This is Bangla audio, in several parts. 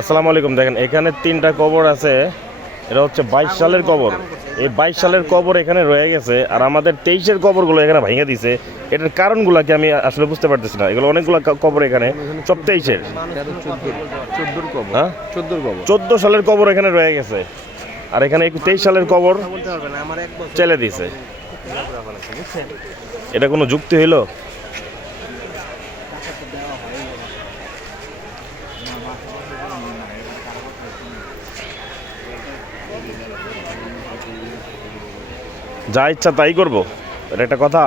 আসসালামু আলাইকুম। দেখেন এখানে 3টা কবর আছে। এটা হচ্ছে 22 সালের কবর। এই 22 সালের কবর এখানে রয়ে গেছে, আর আমাদের 23-এর কবরগুলো এখানে ভেঙে দিছে। এটার কারণগুলো কি আমি আসলে বুঝতে পারতেছি না। এগুলো অনেকগুলো কবর এখানে, সব 23-এর। 14 সালের কবর এখানে রয়ে গেছে, আর এখানে 23 সালের কবর চেলে দিছে। এটা কোনো যুক্তি হইল? যা ইচ্ছা তাই করবো, এটা একটা কথা?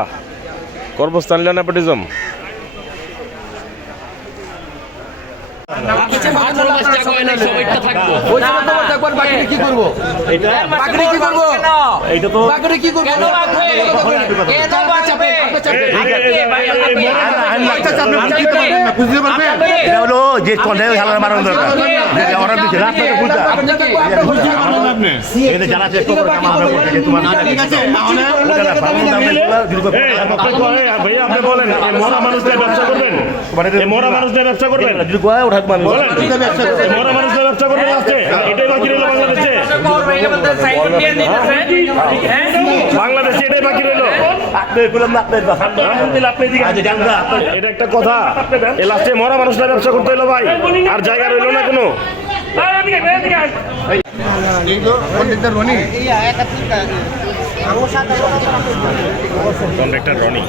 কর্মস্থান নেপোটিজম। বাংলাদেশে এটাই বাকি রইল। এটা একটা কথা? এই লাস্টে মরা মানুষরা ব্যবসা করতে হইলো ভাই, আর জায়গা রইল না কোনো। কন্ট্রাক্টর রনি।